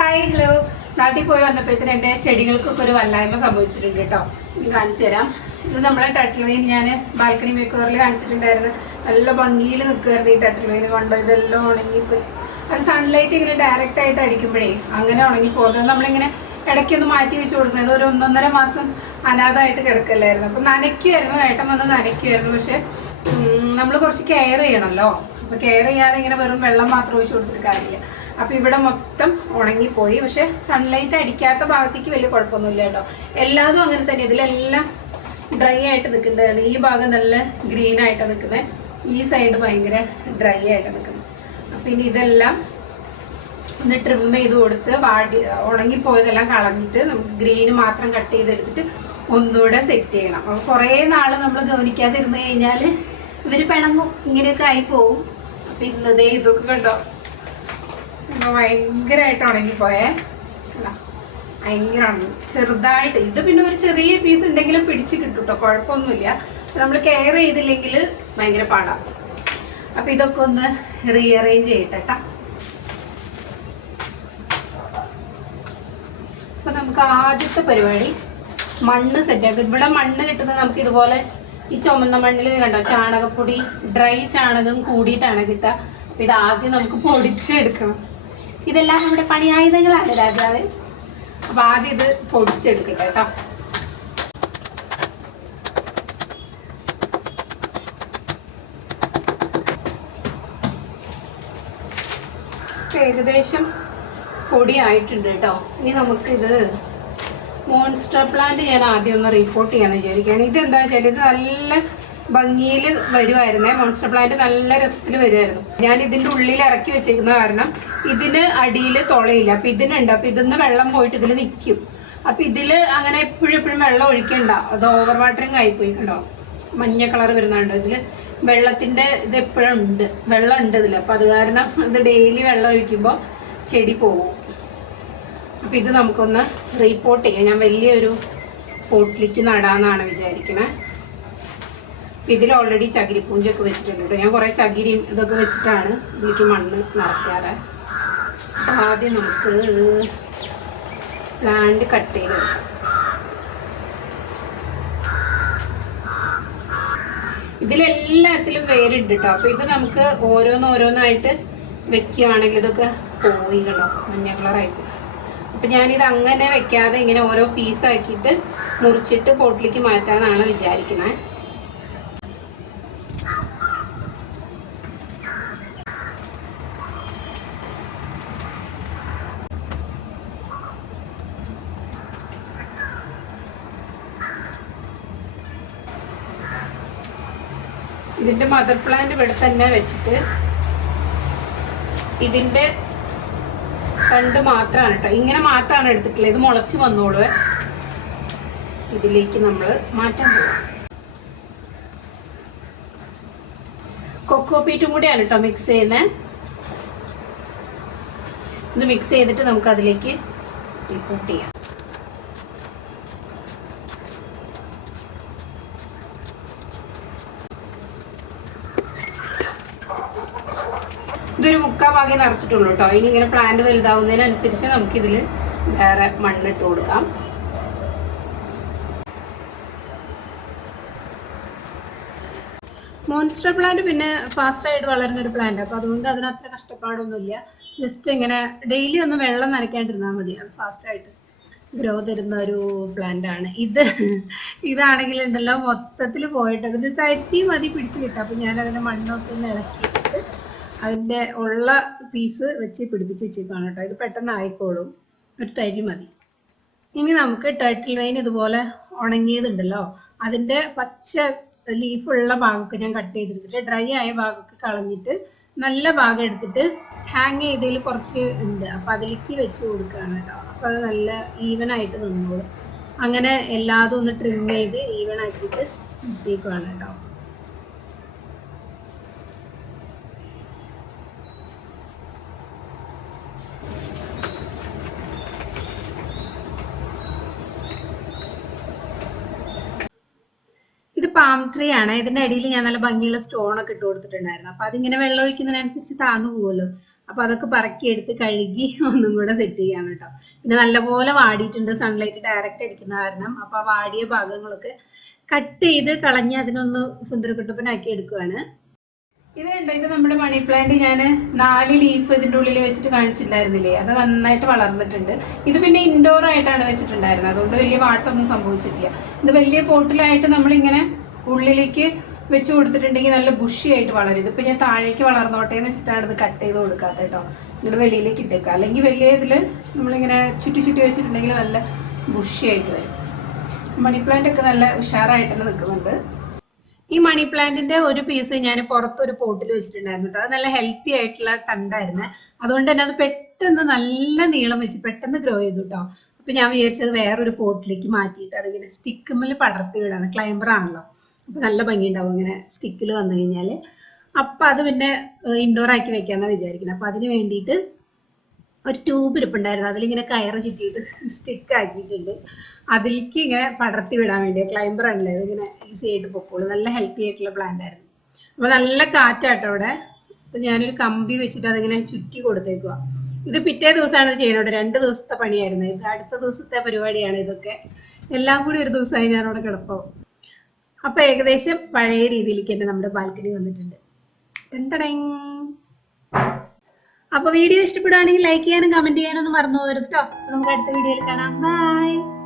Hi hello നാട്ടിൽ പോയി വന്നപ്പോഴത്തേന് എൻ്റെ ചെടികൾക്കൊക്കെ ഒരു വല്ലായ്മ സംഭവിച്ചിട്ടുണ്ട് കേട്ടോ. കാണിച്ചു തരാം. ഇത് നമ്മളെ ടട്ടിൽ വെയിൻ ഞാൻ ബാൽക്കണി മേക്കോറിൽ കാണിച്ചിട്ടുണ്ടായിരുന്നു. നല്ല ഭംഗിയിൽ നിൽക്കുമായിരുന്നു ഈ ടട്ടിൽ വെയിൻ. കണ്ടോ, ഇതെല്ലാം ഉണങ്ങിപ്പോയി. അത് സൺലൈറ്റ് ഇങ്ങനെ ഡയറക്റ്റ് ആയിട്ട് അടിക്കുമ്പോഴേ അങ്ങനെ ഉണങ്ങിപ്പോകുന്നത്. നമ്മളിങ്ങനെ ഇടയ്ക്കൊന്ന് മാറ്റി വെച്ച് കൊടുക്കുന്നത്. ഒരു 1.5 മാസം അനാഥമായിട്ട് കിടക്കല്ലായിരുന്നു. അപ്പം നനയ്ക്കുമായിരുന്നു, ഏട്ടൻ വന്ന് നനയ്ക്കുമായിരുന്നു. പക്ഷെ നമ്മൾ കുറച്ച് കെയർ ചെയ്യണമല്ലോ. അപ്പോൾ കെയർ ചെയ്യാതെ ഇങ്ങനെ വെറും വെള്ളം മാത്രം ഒഴിച്ച് കൊടുത്തിട്ട് കാര്യമില്ല. അപ്പോൾ ഇവിടെ മൊത്തം ഉണങ്ങിപ്പോയി. പക്ഷെ സൺലൈറ്റ് അടിക്കാത്ത ഭാഗത്തേക്ക് വലിയ കുഴപ്പമൊന്നുമില്ല കേട്ടോ. എല്ലാതും അങ്ങനെ തന്നെ. ഇതിലെല്ലാം ഡ്രൈ ആയിട്ട് നിൽക്കുന്നുണ്ട്. ഈ ഭാഗം നല്ല ഗ്രീൻ ആയിട്ട് നിൽക്കുന്നത്, ഈ സൈഡ് ഭയങ്കര ഡ്രൈ ആയിട്ട് നിൽക്കുന്നത്. അപ്പം ഇനി ഇതെല്ലാം ഒന്ന് ട്രിം ചെയ്ത് കൊടുത്ത് ഉണങ്ങിപ്പോയതെല്ലാം കളഞ്ഞിട്ട് നമുക്ക് ഗ്രീന് മാത്രം കട്ട് ചെയ്തെടുത്തിട്ട് ഒന്നുകൂടെ സെറ്റ് ചെയ്യണം. അപ്പോൾ കുറേ നാൾ നമ്മൾ ഗവനിക്കാതിരുന്ന് കഴിഞ്ഞാൽ ഇവർ പിണങ്ങും, ഇങ്ങനെയൊക്കെ ആയി പോവും. അപ്പം ഇന്നതേ ഇതൊക്കെ കണ്ടോ ഭയങ്കരമായിട്ട് ഉണങ്ങിപ്പോയേ. ഭയങ്കര ഉണങ്ങി ചെറുതായിട്ട്. ഇത് പിന്നെ ഒരു ചെറിയ പീസ് ഉണ്ടെങ്കിലും പിടിച്ച് കിട്ടും കേട്ടോ, കുഴപ്പമൊന്നുമില്ല. നമ്മൾ കെയർ ചെയ്തില്ലെങ്കിൽ ഭയങ്കര പാടാണ്. അപ്പം ഇതൊക്കെ ഒന്ന് റീഅറേഞ്ച് ചെയ്യട്ടെ. അപ്പം നമുക്ക് ആദ്യത്തെ പരിപാടി മണ്ണ് സെറ്റാക്കും. ഇവിടെ മണ്ണ് കിട്ടുന്നത് നമുക്ക് ഇതുപോലെ ഈ ചുമന്ന മണ്ണിൽ കണ്ടോ, ചാണകപ്പൊടി, ഡ്രൈ ചാണകം കൂടിയിട്ടാണ് കിട്ടുക. അപ്പം ഇത് ആദ്യം നമുക്ക് പൊടിച്ചെടുക്കണം. ഇതെല്ലാം നമ്മുടെ പണിയായുധങ്ങളാണ് രാജാവ്. അപ്പം ആദ്യം ഇത് പൊടിച്ചെടുക്കട്ടെ കേട്ടോ. ഏകദേശം പൊടി ആയിട്ടുണ്ട് കേട്ടോ. ഇനി നമുക്കിത് മോൺസ്റ്റർ പ്ലാന്റ് ഞാൻ ആദ്യം ഒന്ന് റിപ്പോർട്ട് ചെയ്യാമെന്ന് വിചാരിക്കുകയാണ്. ഇതെന്താ വെച്ചാൽ ഇത് നല്ല ഭംഗിയിൽ വരുമായിരുന്നേ. മോൺസ്റ്റർ പ്ലാന്റ് നല്ല രസത്തിൽ വരുമായിരുന്നു. ഞാൻ ഇതിൻ്റെ ഉള്ളിൽ ഇറക്കി വെച്ചിരിക്കുന്ന കാരണം ഇതിന് അടിയിൽ തുളയില്ല. അപ്പം ഇതിനുണ്ട്. അപ്പം ഇതിന്ന് വെള്ളം പോയിട്ട് ഇതിൽ നിൽക്കും. അപ്പം ഇതിൽ അങ്ങനെ എപ്പോഴും വെള്ളം ഒഴിക്കണ്ട. അത് ഓവർ വാട്ടറിങ് ആയിപ്പോയി കണ്ടോ, മഞ്ഞ കളർ വരുന്നുണ്ടോ. ഇതിൽ വെള്ളത്തിൻ്റെ ഇത് എപ്പോഴും ഉണ്ട്, വെള്ളം ഉണ്ട് ഇതിൽ. അപ്പം അത് കാരണം ഇത് ഡെയിലി വെള്ളം ഒഴിക്കുമ്പോൾ ചെടി പോവും. അപ്പം ഇത് നമുക്കൊന്ന് റീപോർട്ട് ചെയ്യാം. ഞാൻ വലിയൊരു പോട്ടിലേക്ക് നടാമെന്നാണ് വിചാരിക്കണേ. ഇതിൽ ഓൾറെഡി ചകിരിപ്പൂഞ്ചൊക്കെ വെച്ചിട്ടുണ്ട് കേട്ടോ. ഞാൻ കുറേ ചകിരിയും ഇതൊക്കെ വെച്ചിട്ടാണ് ഇതിലേക്ക് മണ്ണ് നിറയ്ക്കാറ്. അപ്പം ആദ്യം നമുക്ക് പ്ലാന്റ് കട്ട് ചെയ്ത് വെക്കാം. ഇതിലെല്ലാത്തിലും വേരുണ്ട് കേട്ടോ. അപ്പോൾ ഇത് നമുക്ക് ഓരോന്നായിട്ട് വെക്കുകയാണെങ്കിൽ ഇതൊക്കെ പോയി കണ്ടോ, മഞ്ഞ കളറായിട്ട്. അപ്പം ഞാനിത് അങ്ങനെ വെക്കാതെ ഇങ്ങനെ ഓരോ പീസാക്കിയിട്ട് മുറിച്ചിട്ട് പോട്ടിലേക്ക് മാറ്റാമെന്നാണ് വിചാരിക്കുന്നത്. ഇതിൻ്റെ മദർ പ്ലാന്റ് ഇവിടെ തന്നെ വെച്ചിട്ട് ഇതിൻ്റെ തണ്ട് മാത്രമാണ് കേട്ടോ, ഇങ്ങനെ മാത്രമാണ് എടുത്തിട്ടുള്ളത്. ഇത് മുളച്ച് വന്നോളൂ. ഇതിലേക്ക് നമ്മൾ മാറ്റാൻ പോകാം. കൊക്കോപീറ്റും കൂടിയാണ് കേട്ടോ മിക്സ് ചെയ്യുന്നത്. ഇത് മിക്സ് ചെയ്തിട്ട് നമുക്ക് അതിലേക്ക് റിപ്പോർട്ട് ചെയ്യാം. ഇതൊരു 3/4 ഭാഗം നിറച്ചിട്ടുള്ളൂ കേട്ടോ. ഇനി ഇങ്ങനെ പ്ലാന്റ് വലുതാവുന്നതിനനുസരിച്ച് നമുക്കിതിൽ വേറെ മണ്ണിട്ട് കൊടുക്കാം. മോൺസ്റ്റർ പ്ലാന്റ് പിന്നെ ഫാസ്റ്റായിട്ട് വളരുന്നൊരു പ്ലാന്റ്. അപ്പോൾ അതുകൊണ്ട് അതിനത്ര കഷ്ടപ്പാടൊന്നുമില്ല. ജസ്റ്റ് ഇങ്ങനെ ഡെയിലി ഒന്ന് വെള്ളം നനയ്ക്കാണ്ടിരുന്നാൽ മതി. അത് ഫാസ്റ്റായിട്ട് ഗ്രോ തരുന്ന ഒരു പ്ലാന്റാണ് ഇത്. ഇതാണെങ്കിലുണ്ടല്ലോ മൊത്തത്തിൽ പോയിട്ട് അതിൻ്റെ തരി മതി പിടിച്ച് കിട്ടും. അപ്പോൾ ഞാനതിൻ്റെ മണ്ണൊക്കെ ഒന്ന് ഇളക്കിയിട്ട് അതിൻ്റെ ഉള്ള പീസ് വെച്ച് പിടിപ്പിച്ച് വെച്ചേക്കാണ് കേട്ടോ. ഇത് പെട്ടെന്ന് ആയിക്കോളും, ഒരു തരി മതി. ഇനി നമുക്ക് ടർട്ടിൽ വൈൻ ഇതുപോലെ ഉണങ്ങിയതുണ്ടല്ലോ, അതിൻ്റെ പച്ച ലീഫുള്ള ഭാഗമൊക്കെ ഞാൻ കട്ട് ചെയ്തെടുത്തിട്ട് ഡ്രൈ ആയ ഭാഗമൊക്കെ കളഞ്ഞിട്ട് നല്ല ഭാഗം എടുത്തിട്ട് ഹാങ് ചെയ്തതിൽ കുറച്ച് ഉണ്ട്. അപ്പോൾ അതിലേക്ക് വെച്ച് കൊടുക്കുകയാണ് കേട്ടോ. അപ്പോൾ അത് നല്ല ഈവനായിട്ട് നിന്നോളും. അങ്ങനെ എല്ലാതും ഒന്ന് ട്രിം ചെയ്ത് ഈവനാക്കിയിട്ട് നിർത്തിയേക്കുവാണ് കേട്ടോ. ഇത് പാം ട്രീ ആണ്. ഇതിന്റെ അടിയിൽ ഞാൻ നല്ല ഭംഗിയുള്ള സ്റ്റോണൊക്കെ ഇട്ട് കൊടുത്തിട്ടുണ്ടായിരുന്നു. അപ്പൊ അതിങ്ങനെ വെള്ളം ഒഴിക്കുന്നതിനനുസരിച്ച് താന്നു പോകുമല്ലോ. അപ്പൊ അതൊക്കെ പറക്കി എടുത്ത് കഴുകി ഒന്നും കൂടെ സെറ്റ് ചെയ്യാൻ കേട്ടോ. പിന്നെ നല്ലപോലെ വാടിയിട്ടുണ്ട്, സൺലൈറ്റ് ഡയറക്റ്റ് അടിക്കുന്ന കാരണം. അപ്പൊ ആ വാടിയ ഭാഗങ്ങളൊക്കെ കട്ട് ചെയ്ത് കളഞ്ഞ് അതിനൊന്ന് സുന്ദരക്കുട്ടപ്പനാക്കി എടുക്കുകയാണ്. ഇത് കണ്ടോ, ഇത് നമ്മുടെ മണി പ്ലാന്റ് ഞാൻ 4 ലീഫ് ഇതിൻ്റെ ഉള്ളിൽ വെച്ചിട്ട് കാണിച്ചിട്ടുണ്ടായിരുന്നില്ലേ, അത് നന്നായിട്ട് വളർന്നിട്ടുണ്ട്. ഇത് പിന്നെ ഇൻഡോർ ആയിട്ടാണ് വെച്ചിട്ടുണ്ടായിരുന്നത്, അതുകൊണ്ട് വലിയ വാട്ടൊന്നും സംഭവിച്ചിട്ടില്ല. ഇത് വലിയ പോട്ടിലായിട്ട് നമ്മളിങ്ങനെ ഉള്ളിലേക്ക് വെച്ച് കൊടുത്തിട്ടുണ്ടെങ്കിൽ നല്ല ബുഷിയായിട്ട് വളരും. ഇതിപ്പോൾ ഞാൻ താഴേക്ക് വളർന്നോട്ടെ എന്ന് വെച്ചിട്ടാണ് ഇത് കട്ട് ചെയ്ത് കൊടുക്കാത്ത കേട്ടോ. ഇങ്ങോട്ട് വെളിയിലേക്ക് ഇട്ടേക്കുക. അല്ലെങ്കിൽ വലിയ ഇതിൽ നമ്മളിങ്ങനെ ചുറ്റി ചുറ്റി വെച്ചിട്ടുണ്ടെങ്കിൽ നല്ല ബുഷിയായിട്ട് വരും. മണി പ്ലാന്റ് ഒക്കെ നല്ല ഉഷാറായിട്ട് തന്നെ നിൽക്കുന്നുണ്ട്. ഈ മണി പ്ലാന്റിന്റെ ഒരു പീസ് ഞാൻ പുറത്തൊരു പോട്ടിൽ വെച്ചിട്ടുണ്ടായിരുന്നു കേട്ടോ. അത് നല്ല ഹെൽത്തി ആയിട്ടുള്ള തണ്ടായിരുന്നു. അതുകൊണ്ട് തന്നെ അത് പെട്ടെന്ന് നല്ല നീളം വെച്ച് പെട്ടെന്ന് ഗ്രോ ചെയ്തു കേട്ടോ. അപ്പൊ ഞാൻ വിചാരിച്ചത് വേറൊരു പോട്ടിലേക്ക് മാറ്റിയിട്ട് അതിങ്ങനെ സ്റ്റിക്കുമ്മിൽ പടർത്തി വിടാണ്. ക്ലൈംബർ ആണല്ലോ, അപ്പൊ നല്ല ഭംഗി ഉണ്ടാവും ഇങ്ങനെ സ്റ്റിക്കിൽ വന്നു കഴിഞ്ഞാൽ. അപ്പൊ അത് പിന്നെ ഇൻഡോർ ആക്കി വെക്കാന്നാ വിചാരിക്കുന്നത്. അപ്പൊ അതിന് വേണ്ടിയിട്ട് ഒരു ട്യൂബ് ഇരിപ്പുണ്ടായിരുന്നു, അതിലിങ്ങനെ കയറ് ചുറ്റിയിട്ട് സ്റ്റിക്ക് ആക്കിയിട്ടുണ്ട്. അതിലേക്ക് ഇങ്ങനെ പടർത്തി വിടാൻ വേണ്ടി. ക്ലൈംബർ ആണല്ലേ, ഇതിങ്ങനെ ഈസി ആയിട്ട് പൊക്കോളൂ. നല്ല ഹെൽത്തി ആയിട്ടുള്ള പ്ലാന്റ് ആയിരുന്നു. അപ്പോൾ നല്ല കാറ്റാട്ടോ അവിടെ. അപ്പം ഞാനൊരു കമ്പി വെച്ചിട്ട് അതിങ്ങനെ ചുറ്റി കൊടുത്തേക്കുക. ഇത് പിറ്റേ ദിവസമാണ് ചെയ്യണത്. 2 ദിവസത്തെ പണിയായിരുന്നു ഇത്. അടുത്ത ദിവസത്തെ പരിപാടിയാണ് ഇതൊക്കെ. എല്ലാം കൂടി ഒരു ദിവസമായി ഞാനവിടെ കിടപ്പാവും. അപ്പോൾ ഏകദേശം പഴയ രീതിയിലേക്ക് തന്നെ നമ്മുടെ ബാൽക്കണി വന്നിട്ടുണ്ട്. അപ്പോൾ വീഡിയോ ഇഷ്ടപ്പെടുകയാണെങ്കിൽ ലൈക്ക് ചെയ്യാനും കമന്റ് ചെയ്യാനൊന്നും മറന്നു പോകരുത് കേട്ടോ. നമുക്ക് അടുത്ത വീഡിയോയിൽ കാണാം. ബൈ.